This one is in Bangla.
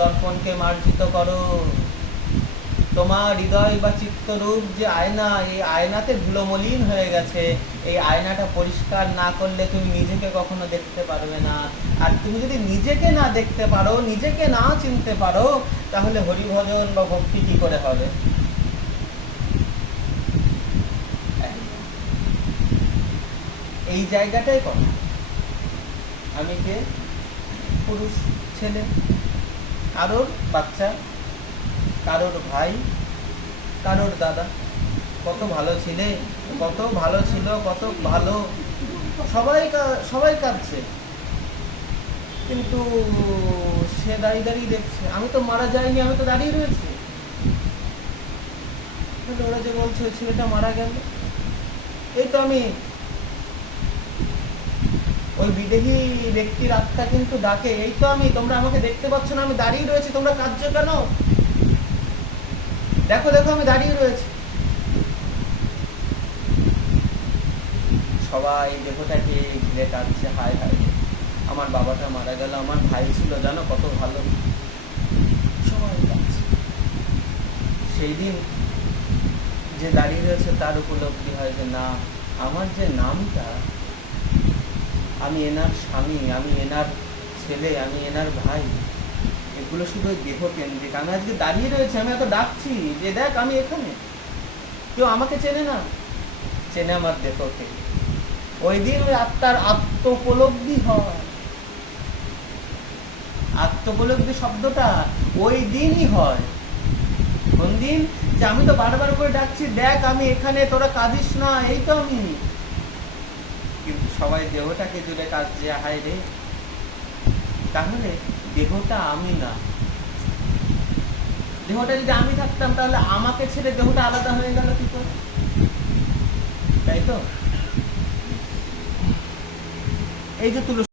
দর্পণকে মার্জিত করো। তোমার হৃদয় বা চিত্তরূপ যে আয়না, এই আয়নাতে ধুলোমলিন হয়ে গেছে। এই আয়নাটা পরিষ্কার না করলে তুমি নিজেকে কখনো দেখতে পারবে না। আর তুমি যদি নিজেকে না দেখতে পারো, নিজেকে না চিনতে পারো, তাহলে হরিভজন বা ভক্তি কি করে হবে? এই জায়গাটাই কথা। আমি কে? পুরুষ, ছেলে, কারোর বাচ্চা, কারোর ভাই, কারোর দাদা। কত ভালো ছিলে, কত ভালো ছিল, কত ভালো, সবাই সবাই কাঁদছে, কিন্তু সে দাঁড়িয়ে দাঁড়িয়ে দেখছে। আমি তো মারা যাইনি, আমি তো দাঁড়িয়ে রয়েছি। ওরা যে বলছে ছেলেটা মারা গেল, এই তো আমি। ওই বিদেহী ব্যক্তির আত্মা কিন্তু ডাকে, এই তো আমি, তোমরা আমাকে দেখতে পাচ্ছ না, আমি দাঁড়িয়ে রয়েছি, তোমরা কাঁদছো কেন? দেখো দেখো আমি দাঁড়িয়ে রয়েছি। সবাই দেহটাকে ঘিরে কাঁদছে, হায় হায়, আমার বাবাটা মারা গেল, আমার ভাই ছিল জানো কত ভালো। সবাই কাঁদছে। সেই দিন যে দাঁড়িয়ে রয়েছে তার উপলব্ধি হয় যে না, আমার যে নামটা, আমি এনার স্বামী, আমি এনার ছেলে, আমি এনার ভাই, এগুলো শুধু ওই দেহ কেন্দ্রিক। আমি আজকে দাঁড়িয়ে রয়েছি, আমি এত ডাকছি যে দেখ আমি এখানে, কেউ আমাকে চেনে না, চেনে আমার দেহকে। ওই দিন ওই আত্মার আত্মোপলব্ধি হয়। আত্মোপলব্ধি শব্দটা ওই দিনই হয়। কোন দিন? যে আমি তো বারবার করে ডাকছি, দেখ আমি এখানে, তোরা কাঁদিস না, এই তো আমি। কিন্তু সবাই দেহটাকে জুড়ে কাঁদছে, হায় রে। তাহলে দেহটা আমি না। দেহটা যদি আমি থাকতাম, তাহলে আমাকে ছেড়ে দেহটা আলাদা হয়ে গেল কি করে? তাই তো? এই যে তুলসী